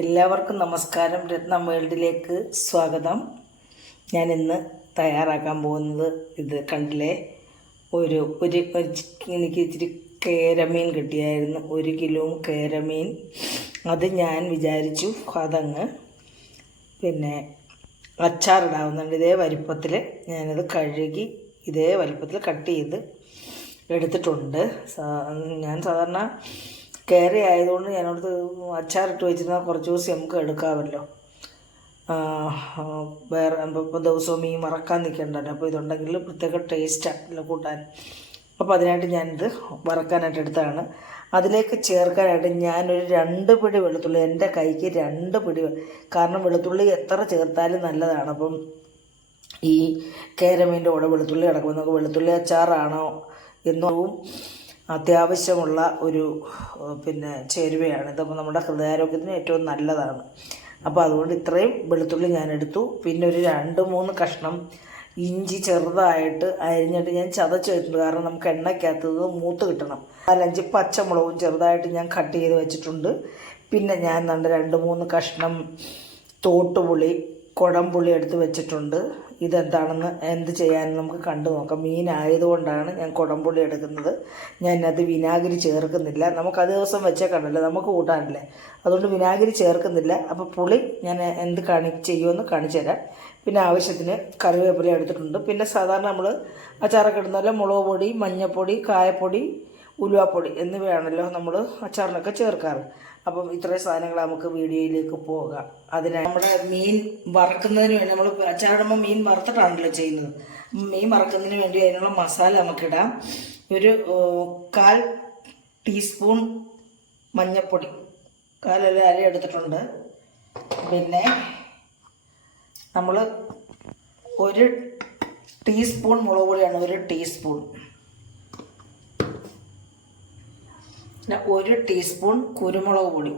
എല്ലാവർക്കും നമസ്കാരം. രത്നം വേൾഡിലേക്ക് സ്വാഗതം. ഞാൻ ഇന്ന് തയ്യാറാക്കാൻ പോകുന്നത് ഇത് കണ്ടില്ലേ, ഒരു ഒരു എനിക്ക് ഇച്ചിരി കേരമീൻ കിട്ടിയായിരുന്നു. 1 കിലോ കേരമീൻ. അത് ഞാൻ വിചാരിച്ചു അതങ്ങ് അച്ചാറിടാവുന്നുണ്ട്. ഇതേ വലിപ്പത്തിൽ ഞാനത് കഴുകി ഇതേ വലിപ്പത്തിൽ കട്ട് ചെയ്ത് എടുത്തിട്ടുണ്ട്. ഞാൻ സാധാരണ കയറി ആയതുകൊണ്ട് ഞാനോടത്ത് അച്ചാറിട്ട് വെച്ചിരുന്നാൽ കുറച്ച് ദിവസം നമുക്ക് എടുക്കാമല്ലോ. വേറെ ഇപ്പോൾ ദിവസവും മീൻ വറക്കാൻ നിൽക്കണ്ടല്ലോ. അപ്പോൾ ഇതുണ്ടെങ്കിൽ പ്രത്യേക ടേസ്റ്റാണ് കൂട്ടാൻ. അപ്പോൾ അതിനായിട്ട് ഞാനിത് വറക്കാനായിട്ട് എടുത്തതാണ്. അതിലേക്ക് ചേർക്കാനായിട്ട് ഞാനൊരു 2 പിടി വെളുത്തുള്ളി, എൻ്റെ കൈക്ക് 2 പിടി, കാരണം വെളുത്തുള്ളി എത്ര ചേർത്താലും നല്ലതാണ്. അപ്പം ഈ കേരമീൻ്റെ കൂടെ വെളുത്തുള്ളി കിടക്കുമ്പോൾ നമുക്ക് വെളുത്തുള്ളി അച്ചാറാണോ എന്നും അത്യാവശ്യമുള്ള ഒരു ചേരുവയാണ്. ഇതപ്പോൾ നമ്മുടെ ഹൃദയാരോഗ്യത്തിന് ഏറ്റവും നല്ലതാണ്. അപ്പോൾ അതുകൊണ്ട് ഇത്രയും വെളുത്തുള്ളി ഞാൻ എടുത്തു. പിന്നെ ഒരു 2-3 കഷ്ണം ഇഞ്ചി ചെറുതായിട്ട് അരിഞ്ഞിട്ട് ഞാൻ ചതച്ച് വെച്ചിട്ടുണ്ട്. കാരണം നമുക്ക് എണ്ണയ്ക്കകത്തത് മൂത്ത് കിട്ടണം. 4-5 പച്ചമുളകും ചെറുതായിട്ട് ഞാൻ കട്ട് ചെയ്ത് വെച്ചിട്ടുണ്ട്. പിന്നെ ഞാൻ 2-3 കഷ്ണം തോട്ടുപുളി, കുടംപുളി എടുത്ത് വെച്ചിട്ടുണ്ട്. ഇതെന്താണെന്ന് എന്ത് ചെയ്യാനും നമുക്ക് കണ്ടു നോക്കാം. മീനായതുകൊണ്ടാണ് ഞാൻ കുടംപുളി എടുക്കുന്നത്. ഞാനത് വിനാഗിരി ചേർക്കുന്നില്ല. നമുക്കത് ദിവസം വെച്ചേ കണ്ടല്ലോ, നമുക്ക് കൂട്ടാനില്ലേ, അതുകൊണ്ട് വിനാഗിരി ചേർക്കുന്നില്ല. അപ്പോൾ പുളി ഞാൻ എന്ത് ചെയ്യുമെന്ന് കാണിച്ചു തരാം. പിന്നെ ആവശ്യത്തിന് കറിവേപ്പില എടുത്തിട്ടുണ്ട്. പിന്നെ സാധാരണ നമ്മൾ അച്ചാറൊക്കെ ഇടുന്നതല്ല, മുളക് പൊടി, മഞ്ഞൾപ്പൊടി, കായപ്പൊടി, ഉലുവാപ്പൊടി എന്നിവയാണല്ലോ നമ്മൾ അച്ചാറിനൊക്കെ ചേർക്കാറ്. അപ്പം ഇത്രയും സാധനങ്ങൾ നമുക്ക് വീഡിയോയിലേക്ക് പോകാം. അതിനായി നമ്മുടെ മീൻ വറക്കുന്നതിന് വേണ്ടി, നമ്മൾ അച്ചാറിടുമ്പോൾ മീൻ വറുത്തിട്ടാണല്ലോ ചെയ്യുന്നത്. മീൻ വറക്കുന്നതിന് വേണ്ടി അതിനുള്ള മസാല നമുക്കിടാം. ഒരു 1/4 ടീസ്പൂൺ മഞ്ഞൾപ്പൊടി, 1/4 അര എടുത്തിട്ടുണ്ട്. പിന്നെ നമ്മൾ 1 ടീസ്പൂൺ മുളക് പൊടിയാണ്, 1 ടീസ്പൂൺ. പിന്നെ 1 ടീസ്പൂൺ കുരുമുളക് പൊടി,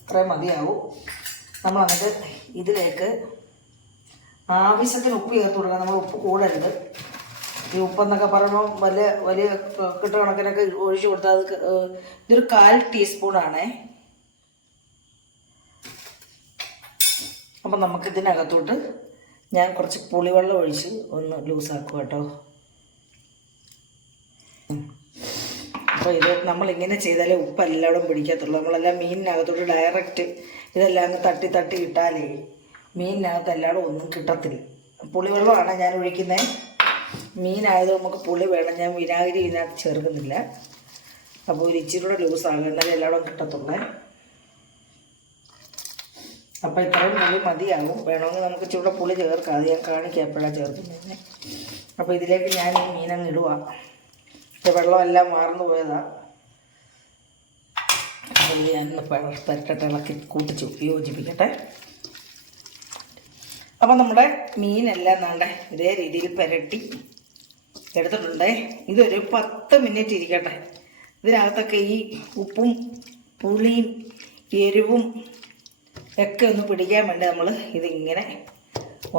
ഇത്രയും മതിയാവും. നമ്മൾ എന്നിട്ട് ഇതിലേക്ക് ആവശ്യത്തിന് ഉപ്പ് ചേർത്ത് കൊടുക്കണം. നമ്മൾ ഉപ്പ് കൂടരുത്. ഈ ഉപ്പെന്നൊക്കെ പറയുമ്പോൾ വലിയ കിട്ട കണക്കിനൊക്കെ ഒഴിച്ചു കൊടുത്താൽ അത് ഇതൊരു 1/4 ടീസ്പൂണാണേ. അപ്പം നമുക്കിതിനകത്തോട്ട് ഞാൻ കുറച്ച് പുളിവെള്ളം ഒഴിച്ച് ഒന്ന് ലൂസാക്കും കേട്ടോ. അപ്പോൾ ഇത് നമ്മളിങ്ങനെ ചെയ്താലേ ഉപ്പ് എല്ലായിടും പിടിക്കത്തുള്ളൂ. നമ്മളെല്ലാം മീനിനകത്തോട്ട് ഡയറക്റ്റ് ഇതെല്ലാം അങ്ങ് തട്ടി ഇട്ടാലേ മീനിനകത്ത് എല്ലായിടും ഒന്നും കിട്ടത്തില്ല. പുളിവെള്ളമാണ് ഞാൻ ഒഴിക്കുന്നത്. മീനായത് നമുക്ക് പുളി വേണം. ഞാൻ വിനാഗിരി ഇതിനകത്ത് ചേർക്കുന്നില്ല. അപ്പോൾ ഒരു ഇച്ചിരി കൂടെ ലൂസാകും, എന്നാലേ എല്ലായിടും കിട്ടത്തുള്ളേ. അപ്പോൾ ഇത്രയും പുളി മതിയാകും. വേണമെങ്കിൽ നമുക്ക് ഇച്ചിരി പുളി ചേർക്കാം. അത് ഞാൻ കാണിക്കാം എപ്പോഴാണ് ചേർക്കുന്നത്. അപ്പോൾ ഇതിലേക്ക് ഞാൻ ഈ മീനങ്ങ് ഇടുക. വെള്ളമെല്ലാം മാർന്നു പോയതാണ്. അപ്പോൾ ഞാനൊന്ന് പരട്ടട്ടെ, ഇളക്കി കൂട്ടിച്ച് യോജിപ്പിക്കട്ടെ. അപ്പം നമ്മുടെ മീനെല്ലാം നാണ്ടെ ഇതേ രീതിയിൽ പുരട്ടി എടുത്തിട്ടുണ്ട്. ഇതൊരു 10 മിനിറ്റ് ഇരിക്കട്ടെ. ഇതിനകത്തൊക്കെ ഈ ഉപ്പും പുളിയും എരിവും ഒക്കെ ഒന്ന് പിടിക്കാൻ വേണ്ടി നമ്മൾ ഇതിങ്ങനെ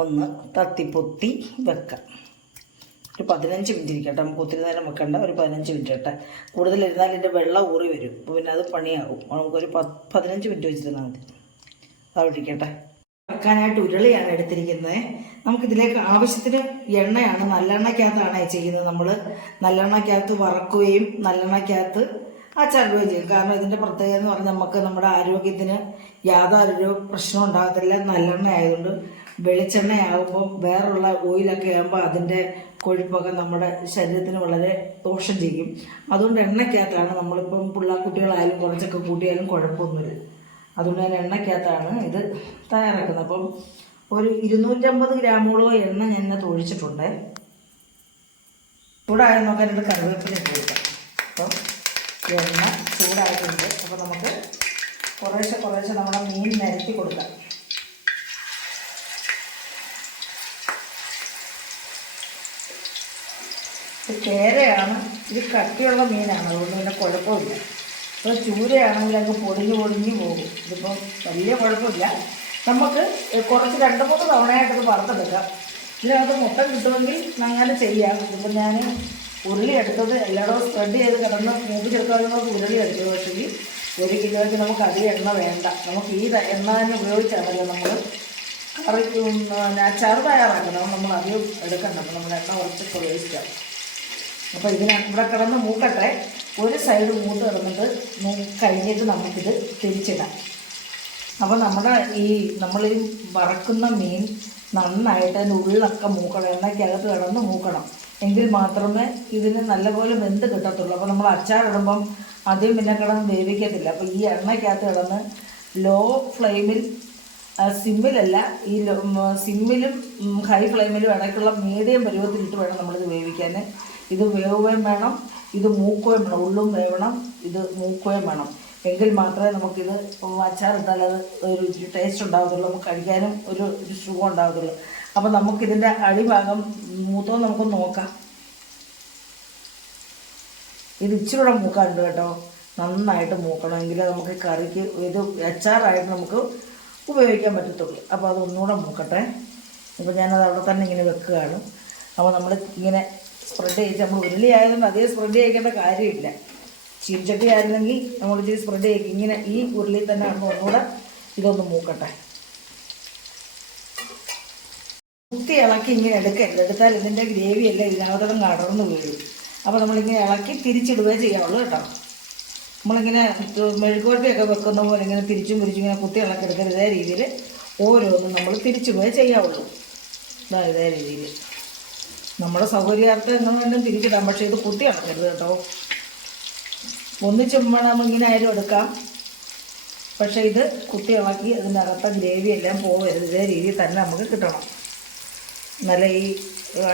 ഒന്ന് തത്തിപ്പൊത്തി വെക്കാം. ഒരു 15 മിനിറ്റ് ഇരിക്കട്ടെ. നമുക്ക് ഒത്തിരി നേരം വെക്കണ്ട, ഒരു 15 മിനിറ്റ് ഇട്ടെ. കൂടുതലിരുന്നാൽ ഇതിൻ്റെ വെള്ളം ഊറി വരും. അപ്പോൾ പിന്നെ അത് പണിയാകും. നമുക്കൊരു 15 മിനിറ്റ് വെച്ചിരുന്നാൽ മതി. അത് ഇരിക്കട്ടെ. വറക്കാനായിട്ട് ഉരുളിയാണ് എടുത്തിരിക്കുന്നത്. നമുക്കിതിലേക്ക് ആവശ്യത്തിന് എണ്ണയാണ്, നല്ലെണ്ണയ്ക്കകത്താണ് ചെയ്യുന്നത്. നമ്മൾ നല്ലെണ്ണയ്ക്കകത്ത് വറക്കുകയും നല്ലെണ്ണയ്ക്കകത്ത് അച്ചാറിടുകയും ചെയ്യും. കാരണം ഇതിൻ്റെ പ്രത്യേകത എന്ന് പറഞ്ഞാൽ നമുക്ക് നമ്മുടെ ആരോഗ്യത്തിന് യാതൊരു പ്രശ്നവും ഉണ്ടാകത്തില്ല. നല്ലെണ്ണ ആയതുകൊണ്ട്. വെളിച്ചെണ്ണയാകുമ്പോൾ വേറുള്ള ഓയിലൊക്കെ ആകുമ്പോൾ അതിൻ്റെ കൊഴുപ്പൊക്കെ നമ്മുടെ ശരീരത്തിന് വളരെ ദോഷം ചെയ്യും. അതുകൊണ്ട് എണ്ണയ്ക്കകത്താണ് നമ്മളിപ്പം പിള്ളാക്കുട്ടികളായാലും കുറച്ചൊക്കെ കൂട്ടിയാലും കുഴപ്പമൊന്നുമില്ല. അതുകൊണ്ട് ഞാൻ എണ്ണയ്ക്കകത്താണ് ഇത് തയ്യാറാക്കുന്നത്. അപ്പം ഒരു 250 ഗ്രാമോളം എണ്ണ ഞാൻ ഒഴിച്ചിട്ടുണ്ട്. ചൂടായ നോക്കാൻ ഇത് കറിവേപ്പില കൊടുക്കാം. അപ്പം എണ്ണ ചൂടായിട്ടുണ്ട്. അപ്പോൾ നമുക്ക് കുറേശ്ശെ നമ്മുടെ മീൻ നിരത്തി കൊടുക്കാം. ഇത് കേരയാണ്, ഇത് കട്ടിയുള്ള മീനാണ്, അതുകൊണ്ട് പിന്നെ കുഴപ്പമില്ല. ഇപ്പോൾ ചൂരയാണെങ്കിൽ അങ്ങ് പൊടിഞ്ഞു പോകും. ഇതിപ്പം വലിയ കുഴപ്പമില്ല. നമുക്ക് കുറച്ച് 2-3 തവണയായിട്ടത് വറുത്തെടുക്കാം. ഇതിനകത്ത് മുട്ട കിട്ടുമെങ്കിൽ അങ്ങനെ ചെയ്യാം. ഇതിപ്പോൾ ഞാൻ ഉരുളി എടുത്തത് എല്ലായിടവും സ്പ്രെഡ് ചെയ്ത് കിടന്ന് മൂപ്പിച്ചെടുക്കാവുന്ന ഉരുളി എടുത്തത്. പക്ഷേ 1 കിലോയ്ക്ക് നമുക്ക് അധികം എണ്ണ വേണ്ട. നമുക്ക് ഈ എണ്ണ തന്നെ ഉപയോഗിച്ചാണല്ലോ നമ്മൾ കറിക്ക് അച്ചാർ തയ്യാറാക്കണം. നമ്മൾ അധികം എടുക്കണ്ട. അപ്പോൾ നമ്മൾ എണ്ണ കുറച്ചൊക്കെ വേസ്റ്റാവും. അപ്പോൾ ഇവിടെ കിടന്ന് മൂക്കട്ടെ. ഒരു സൈഡ് മൂത്ത് കിടന്നിട്ട് കഴിഞ്ഞിട്ട് നമുക്കിത് തിരിച്ചിടാം. അപ്പോൾ നമ്മൾ ഈ വറക്കുന്ന മീൻ നന്നായിട്ട് അതിൻ്റെ ഉള്ളിലൊക്കെ മൂക്കണം, എണ്ണയ്ക്കകത്ത് കിടന്ന് മൂക്കണം. എങ്കിൽ മാത്രമേ ഇതിന് നല്ലപോലെ വെന്ത് കിട്ടത്തുള്ളൂ. അപ്പോൾ നമ്മൾ അച്ചാറിടുമ്പം ആദ്യം പിന്നെ കിടന്ന് വേവിക്കത്തില്ല. അപ്പോൾ ഈ എണ്ണയ്ക്കകത്ത് കിടന്ന് ലോ ഫ്ലെയിമിൽ, സിമ്മിലല്ല, ഈ സിമ്മിലും ഹൈ ഫ്ലെയിമിലും ഇടയ്ക്കുള്ള മീഡിയം പരുവത്തിലിട്ട് വേണം നമ്മളിത് വേവിക്കാൻ. ഇത് വേവുകയും വേണം, ഇത് മൂക്കുകയും വേണം. ഉള്ളും വേവണം, ഇത് മൂക്കുകയും വേണം. എങ്കിൽ മാത്രമേ നമുക്കിത് അച്ചാറിട്ടാൽ അത് ഒരു ടേസ്റ്റ് ഉണ്ടാകത്തുള്ളൂ, നമുക്ക് കഴിക്കാനും ഒരു സുഖം ഉണ്ടാകത്തുള്ളൂ. അപ്പോൾ നമുക്കിതിൻ്റെ അടിഭാഗം മൂത്തോ നമുക്കൊന്ന് നോക്കാം. ഇത് ഇച്ചിരി കൂടെ മൂക്കാനുണ്ട് കേട്ടോ. നന്നായിട്ട് മൂക്കണം, എങ്കിലേ നമുക്ക് കറിക്ക് ഇത് അച്ചാറായിട്ട് നമുക്ക് ഉപയോഗിക്കാൻ പറ്റത്തുള്ളൂ. അപ്പോൾ അതൊന്നുകൂടെ മൂക്കട്ടെ. അപ്പോൾ ഞാനത് അവിടെ തന്നെ ഇങ്ങനെ വെക്കുകയാണ്. അപ്പോൾ നമ്മൾ ഇങ്ങനെ സ്പ്രെഡ് ചെയ്ത്, നമ്മൾ ഉരുളി ആയതുകൊണ്ട് അധികം സ്പ്രെഡ് ചെയ്യേണ്ട കാര്യമില്ല. ചീനച്ചട്ടി ആയിരുന്നെങ്കിൽ നമ്മളിത് സ്പ്രെഡ് ചെയ്യും. ഇങ്ങനെ ഈ ഉരുളിയിൽ തന്നെ ഒന്നുകൂടെ ഇതൊന്ന് മൂക്കട്ടെ. കുത്തി ഇളക്കി ഇങ്ങനെ എടുക്കരുത്. എടുത്താൽ ഇതിൻ്റെ ഗ്രേവിയെല്ലാം ഇതിനകത്തോടെ അടർന്ന് വീഴും. അപ്പോൾ നമ്മളിങ്ങനെ ഇളക്കി തിരിച്ചിടുകയേ ചെയ്യാവുള്ളൂ കേട്ടോ. നമ്മളിങ്ങനെ മെഴുകുവരട്ടിയൊക്കെ വെക്കുന്ന പോലെ ഇങ്ങനെ തിരിച്ചും ഇങ്ങനെ കുത്തി ഇളക്കി എടുക്കരുത്. ഇതേ രീതിയിൽ ഓരോന്നും നമ്മൾ തിരിച്ചിടുകയേ ചെയ്യാവുള്ളൂ. ഇതേ രീതിയിൽ നമ്മുടെ സൗകര്യാർത്ഥം എങ്ങനെ വേണം തിരിച്ചിടാം. പക്ഷേ ഇത് കുത്തി ഇളക്കരുത് കേട്ടോ. ഒന്നിച്ചുമ്പോൾ ഇങ്ങനെ ആയാലും എടുക്കാം. പക്ഷേ ഇത് കുത്തി ഇളക്കി അതിൻ്റെ അകത്ത ഗ്രേവി എല്ലാം പോകരുത്. ഇതേ രീതിയിൽ തന്നെ നമുക്ക് കിട്ടണം. നല്ല ഈ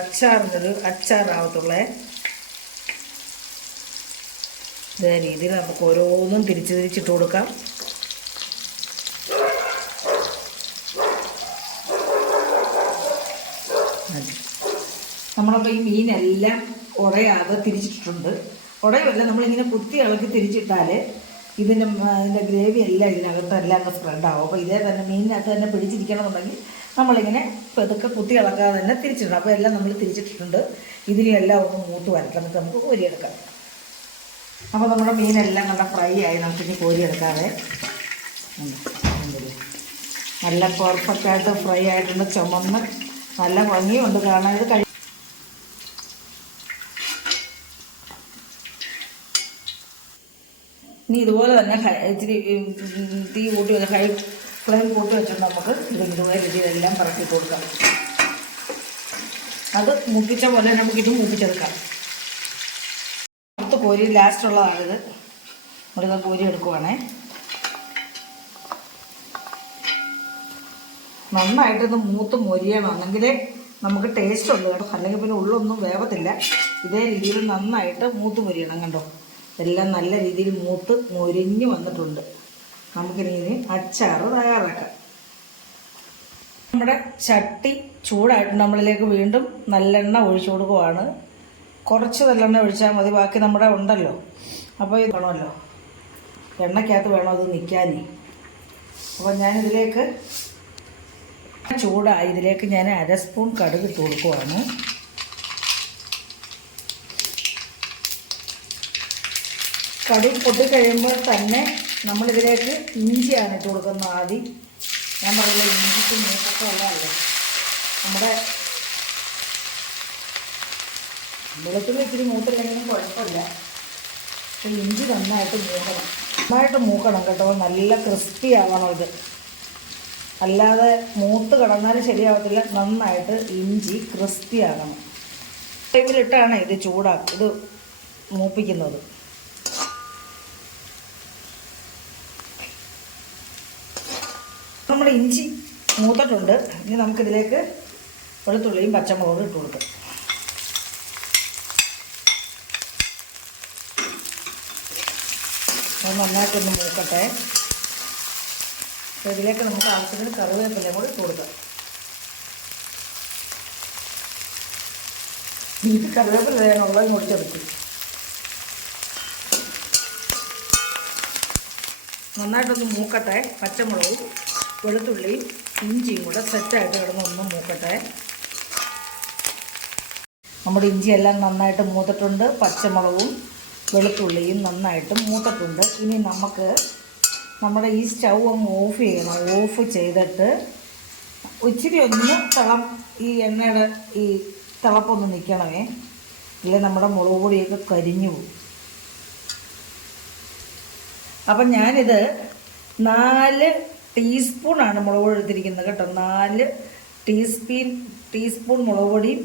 അച്ചാറിനൊരു അച്ചാറാവത്തുള്ളേ. ഇതേ രീതിയിൽ നമുക്ക് ഓരോന്നും തിരിച്ചിട്ട് കൊടുക്കാം. നമ്മളപ്പോൾ ഈ മീനെല്ലാം ഉടയാതെ തിരിച്ചിട്ടിട്ടുണ്ട്. ഉടയുമല്ല, നമ്മളിങ്ങനെ കുത്തി ഇളക്കി തിരിച്ചിട്ടാൽ ഇതിൻ്റെ ഗ്രേവി എല്ലാം ഇതിനകത്തെല്ലാം സ്പ്രെഡാവും. അപ്പോൾ ഇതേ തന്നെ മീനിനകത്ത് തന്നെ പിടിച്ചിരിക്കണമെന്നുണ്ടെങ്കിൽ നമ്മളിങ്ങനെ പതുക്കെ കുത്തി ഇളക്കാതെ തന്നെ തിരിച്ചിടണം. അപ്പോൾ എല്ലാം നമ്മൾ തിരിച്ചിട്ടിട്ടുണ്ട്. ഇതിനെല്ലാം ഒന്ന് മൂത്ത് വരട്ടെ, എന്നിട്ട് നമുക്ക് കോരിയെടുക്കാം. അപ്പോൾ നമ്മുടെ മീനെല്ലാം നല്ല ഫ്രൈ ആയി. നമുക്കിനി കോരിയെടുക്കാതെ നല്ല പെർഫെക്റ്റായിട്ട് ഫ്രൈ ആയിട്ടുണ്ട്. ചുമന്ന് നല്ല ഭംഗിയുണ്ട് കാണാൻ. ഇത് ഇനി ഇതുപോലെ തന്നെ ഇച്ചിരി തീ കൂട്ടി ഹൈ ഫ്ലെയിം കൂട്ടി വെച്ചിട്ട് നമുക്ക് ഇതുപോലെ രീതിയിലെല്ലാം പറക്കി കൊടുക്കാം. അത് മുപ്പിച്ച പോലെ നമുക്കിത് മുപ്പിച്ചെടുക്കാം. അടുത്ത കോരി ലാസ്റ്റുള്ളതാണിത്. നമ്മളിത് കോരി എടുക്കുവാണേ. നന്നായിട്ടൊന്ന് മൂത്ത് മൊരിയണം, എന്നെങ്കിലേ നമുക്ക് ടേസ്റ്റ് ഉള്ളൂ കേട്ടോ. അല്ലെങ്കിൽ പിന്നെ ഉള്ളൊന്നും വേവത്തില്ല. ഇതേ രീതിയിൽ നന്നായിട്ട് മൂത്ത് മൊരിയണം. കണ്ടോ, എല്ലാം നല്ല രീതിയിൽ മൂത്ത് മൊരിഞ്ഞ് വന്നിട്ടുണ്ട്. നമുക്കിനി അച്ചാർ തയ്യാറാക്കാം. നമ്മുടെ ചട്ടി ചൂടായിട്ട് നമ്മളിലേക്ക് വീണ്ടും നല്ലെണ്ണ ഒഴിച്ചു കൊടുക്കുവാണ്. കുറച്ച് നല്ലെണ്ണ ഒഴിച്ചാൽ മതി, ബാക്കി നമ്മുടെ ഉണ്ടല്ലോ. അപ്പോൾ ഇത് വേണമല്ലോ, എണ്ണയ്ക്കകത്ത് വേണം അത് നിൽക്കാനേ. അപ്പോൾ ഞാനിതിലേക്ക് ചൂടായി, ഇതിലേക്ക് ഞാൻ 1/2 സ്പൂൺ കടുക് ഇട്ട് കൊടുക്കുവാണ്. കടുക് പൊട്ടിക്കഴിയുമ്പോൾ തന്നെ നമ്മളിതിലേക്ക് ഇഞ്ചിയാണ് ഇട്ട് കൊടുക്കുന്നത് ആദ്യം. ഞാൻ പറയില്ല, ഇഞ്ചിക്ക് മൂപ്പൊക്കെ ഉള്ളതല്ലേ. നമ്മുടെ വെളുത്തുള്ളി ഇച്ചിരി മൂത്തില്ലെങ്കിലും കുഴപ്പമില്ല. പക്ഷേ ഇഞ്ചി നന്നായിട്ട് മൂക്കണം കേട്ടോ. നല്ല ക്രിസ്പി ആവണം ഇത്. അല്ലാതെ മൂത്ത് കിടന്നാലും ശരിയാവത്തില്ല. നന്നായിട്ട് ഇഞ്ചി ക്രിസ്പി ആകണം. ടൈമിലിട്ടാണ് ഇത് ഇത് മൂപ്പിക്കുന്നത്. നമ്മുടെ ഇഞ്ചി മൂത്തിട്ടുണ്ട്. ഇനി നമുക്കിതിലേക്ക് വെളുത്തുള്ളിയും പച്ചമുളകും ഇട്ട് കൊടുക്കാം. അത് നന്നായിട്ടൊന്ന് മൂക്കട്ടെ. അപ്പോൾ ഇതിലേക്ക് നമുക്ക് ആവശ്യത്തിന് കറിവേപ്പിലയും കൂടി ഇട്ട് കൊടുക്കാം. എനിക്ക് കറിവേപ്പില വേണമുള്ളത് മുറിച്ചെടുക്കും. നന്നായിട്ടൊന്ന് മൂക്കട്ടെ. പച്ചമുളകും വെളുത്തുള്ളിയും ഇഞ്ചിയും കൂടെ സെറ്റായിട്ട് കിടന്നൊന്ന് മൂക്കട്ടെ. നമ്മുടെ ഇഞ്ചിയെല്ലാം നന്നായിട്ട് മൂത്തിട്ടുണ്ട്. പച്ചമുളകും വെളുത്തുള്ളിയും നന്നായിട്ട് മൂത്തിട്ടുണ്ട്. ഇനി നമുക്ക് നമ്മുടെ ഈ സ്റ്റൗ അങ്ങ് ഓഫ് ചെയ്യണം. ഓഫ് ചെയ്തിട്ട് ഇച്ചിരി ഒന്ന് ഈ എണ്ണയുടെ ഈ തിളപ്പൊന്ന് നിൽക്കണമേ, ഇല്ലേ നമ്മുടെ മുളക് പൊടിയൊക്കെ കരിഞ്ഞു പോകും. അപ്പം ഞാനിത് 4 ടീസ്പൂണാണ് മുളക് പൊടി എടുത്തിരിക്കുന്നത് കേട്ടോ. 4 ടീസ്പൂൺ മുളക് പൊടിയും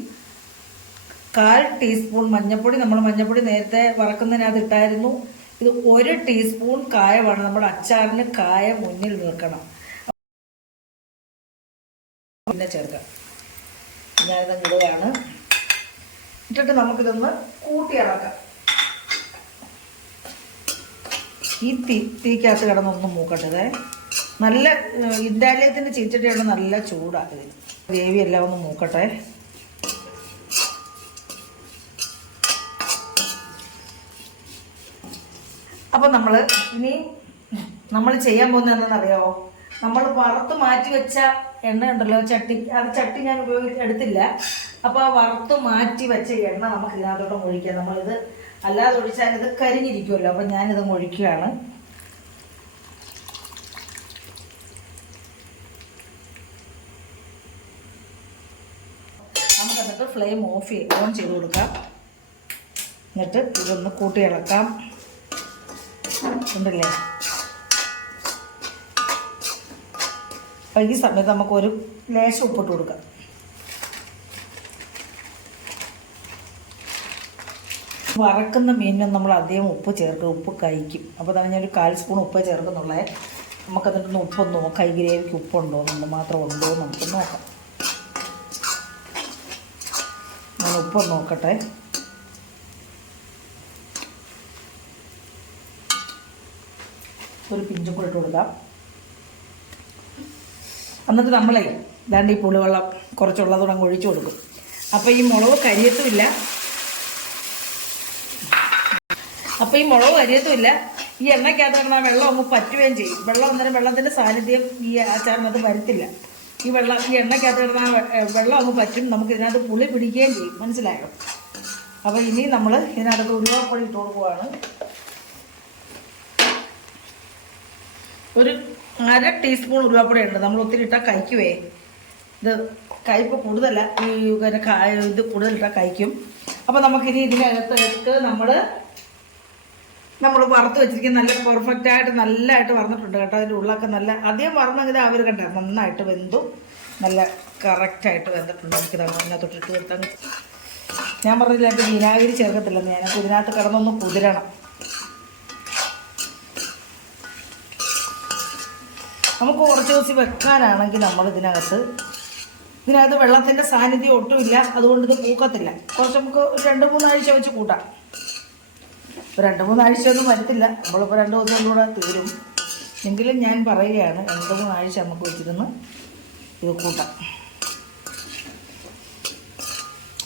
1/4 ടീസ്പൂൺ മഞ്ഞൾപ്പൊടി. നമ്മൾ മഞ്ഞൾപ്പൊടി നേരത്തെ വറക്കുന്നതിനകത്ത് ഇട്ടായിരുന്നു. ഇത് 1 ടീസ്പൂൺ കായമാണ്. നമ്മുടെ അച്ചാറിന് കായ മുന്നിൽ നിൽക്കണം. പിന്നെ ചേർക്കാം. ഞാനിത് ഇടുകയാണ്. ഇട്ടിട്ട് നമുക്കിതൊന്ന് കൂട്ടിയിളക്കാം. ഈ തീക്കകത്ത് കിടന്നൊന്നും മൂക്കട്ടത്. നല്ല ഇൻഡാലിയത്തിൻ്റെ ചീച്ചട്ടിയാണ്, നല്ല ചൂടാണ്. ഗ്രേവി എല്ലാം ഒന്ന് മൂക്കട്ടെ. അപ്പോൾ നമ്മൾ ചെയ്യാൻ പോകുന്നത് എന്താണെന്നറിയാമോ? നമ്മൾ വറുത്ത് മാറ്റി വെച്ച എണ്ണ ഉണ്ടല്ലോ, ചട്ടി ഞാൻ എടുത്തില്ല. അപ്പോൾ ആ വറുത്ത് മാറ്റി വെച്ച എണ്ണ നമുക്ക് ഇതിനകത്തോട്ട് ഒഴിക്കാം. നമ്മളിത് അല്ലാതെ ഒഴിച്ചാൽ ഇത് കരിഞ്ഞിരിക്കുമല്ലോ. അപ്പം ഞാനിത് ഒഴിക്കുകയാണ്. നമുക്ക് എന്നിട്ട് ഫ്ലെയിം ഓൺ ചെയ്ത് കൊടുക്കാം. എന്നിട്ട് ഇതൊന്ന് കൂട്ടി ഇളക്കാം. ഉണ്ടല്ലേ? അപ്പം ഈ സമയത്ത് നമുക്കൊരു ലേശം ഉപ്പിട്ട് കൊടുക്കാം. വറക്കുന്ന മീനിനും നമ്മൾ അധികം ഉപ്പ് ചേർക്കുക, ഉപ്പ് കഴിക്കും. അപ്പോൾ തന്നെ ഞാനൊരു 1/4 സ്പൂൺ ഉപ്പ് ചേർക്കുന്നുള്ളേ. നമുക്കതിൻ്റെ ഉപ്പൊന്ന് നോക്കാം. ഈ ഗ്രേവിക്ക് ഉപ്പുണ്ടോ എന്ന് മാത്രം ഉണ്ടോ എന്ന് നമുക്ക് നോക്കാം. ഞാൻ ഉപ്പൊന്ന് നോക്കട്ടെ. ഒരു പിഞ്ചും കൂടെ ഇട്ട് കൊടുക്കാം. എന്നിട്ട് നമ്മളെ ഇതാണ്ട് ഈ പുളിവെള്ളം കുറച്ചുള്ളതോടെ അങ്ങ് ഒഴിച്ചു കൊടുക്കും. അപ്പോൾ ഈ മുളക് കരിയത്തുമില്ല. ഈ എണ്ണയ്ക്കകത്ത് കിടന്നാൽ വെള്ളം അങ്ങ് പറ്റുകയും ചെയ്യും. അന്നേരം വെള്ളത്തിൻ്റെ സാന്നിധ്യം ഈ അച്ചാറിനകത്ത് വരത്തില്ല. ഈ എണ്ണയ്ക്കകത്ത് കിടന്നാൽ വെള്ളം അങ്ങ് പറ്റും. നമുക്ക് ഇതിനകത്ത് പുളി പിടിക്കുകയും ചെയ്യും. മനസ്സിലായോ? അപ്പോൾ ഇനി നമ്മൾ ഇതിനകത്ത് ഉലുവാപ്പൊടി ഇട്ട് കൊടുക്കുകയാണ്. ഒരു 1/2 ടീസ്പൂൺ ഉലുവാപ്പൊടി ഉണ്ട്. നമ്മൾ ഒത്തിരി ഇട്ടാൽ കഴിക്കുവേ. ഇത് കയ്പ്പ് കൂടുതലല്ല, ഇത് കൂടുതലിട്ടാൽ കഴിക്കും. അപ്പോൾ നമുക്കിനി ഇതിനകത്ത് നമ്മൾ വറുത്ത് വെച്ചിരിക്കുന്ന നല്ല പെർഫെക്റ്റായിട്ട് നല്ലതായിട്ട് വറന്നിട്ടുണ്ട് കേട്ടോ. അതിൻ്റെ ഉള്ളൊക്കെ നല്ല അധികം വറന്നെങ്കിൽ അവർ കണ്ട നന്നായിട്ട് വെന്തു, നല്ല കറക്റ്റായിട്ട് വെന്തിട്ടുണ്ട്. നമുക്കിത് അതിനകത്തോട്ട് ഇട്ട് കൊടുത്താൽ ഞാൻ പറഞ്ഞില്ല എൻ്റെ വിനാഗിരി ചേർക്കത്തില്ലെന്ന്. ഞാനപ്പോൾ ഇതിനകത്ത് കിടന്നൊന്ന് കുതിരണം. നമുക്ക് കുറച്ച് ദിവസം വെക്കാനാണെങ്കിൽ നമ്മൾ ഇതിനകത്ത് വെള്ളത്തിൻ്റെ സാന്നിധ്യം ഒട്ടുമില്ല. അതുകൊണ്ട് ഇത് പൂക്കത്തില്ല. കുറച്ച് നമുക്ക് 2-3 ആഴ്ച വെച്ച് കൂട്ടാം. ഇപ്പോൾ 2-3 ആഴ്ചയൊന്നും വരത്തില്ല. നമ്മളിപ്പോൾ 2 ദിവസം കൂടെ തീരും. എങ്കിലും ഞാൻ പറയുകയാണ്, 2-3 ആഴ്ച നമുക്ക് വെച്ചിരുന്ന് ഇത് കൂട്ടാം.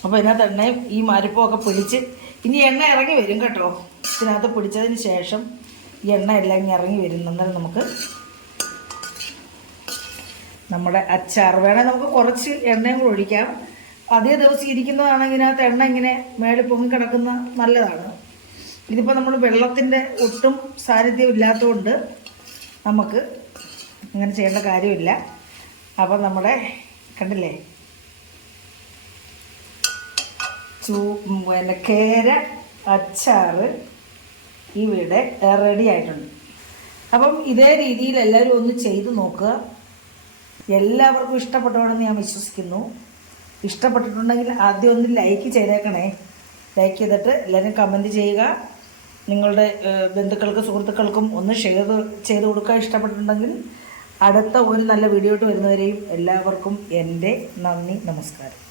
അപ്പോൾ ഇതിനകത്ത് എണ്ണയും ഈ മരുപ്പമൊക്കെ പിടിച്ച് ഇനി എണ്ണ ഇറങ്ങി വരും കേട്ടോ. ഇതിനകത്ത് പിടിച്ചതിന് ശേഷം ഈ എണ്ണ എല്ലാം ഇറങ്ങി വരും. എന്നാൽ നമുക്ക് നമ്മുടെ അച്ചാർ വേണേൽ നമുക്ക് കുറച്ച് എണ്ണയും കൂടെ ഒഴിക്കാം. അതേ ദിവസം ഇരിക്കുന്നതാണെങ്കിൽ ഇതിനകത്ത് എണ്ണ ഇങ്ങനെ മേളിൽ പൊങ്ങിക്കിടക്കുന്ന നല്ലതാണ്. ഇതിപ്പോൾ നമ്മൾ വെള്ളത്തിൻ്റെ ഒട്ടും സാന്നിധ്യം ഇല്ലാത്തതുകൊണ്ട് നമുക്ക് അങ്ങനെ ചെയ്യേണ്ട കാര്യമില്ല. അപ്പം നമ്മുടെ കണ്ടില്ലേ കേര അച്ചാർ ഇവിടെ റെഡി ആയിട്ടുണ്ട്. അപ്പം ഇതേ രീതിയിൽ എല്ലാവരും ഒന്ന് ചെയ്ത് നോക്കുക. എല്ലാവർക്കും ഇഷ്ടപ്പെട്ടതാണെന്ന് ഞാൻ വിശ്വസിക്കുന്നു. ഇഷ്ടപ്പെട്ടിട്ടുണ്ടെങ്കിൽ ആദ്യം ഒന്ന് ലൈക്ക് ചെയ്തേക്കണേ. ലൈക്ക് ചെയ്തിട്ട് എല്ലാവരും കമൻറ്റ് ചെയ്യുക. നിങ്ങളുടെ ബന്ധുക്കൾക്കും സുഹൃത്തുക്കൾക്കും ഒന്ന് ഷെയർ ചെയ്ത് കൊടുക്കുക ഇഷ്ടപ്പെട്ടിട്ടുണ്ടെങ്കിൽ. അടുത്ത ഒരു നല്ല വീഡിയോ ആയിട്ട് വരുന്നവരെയും എല്ലാവർക്കും എൻ്റെ നന്ദി, നമസ്കാരം.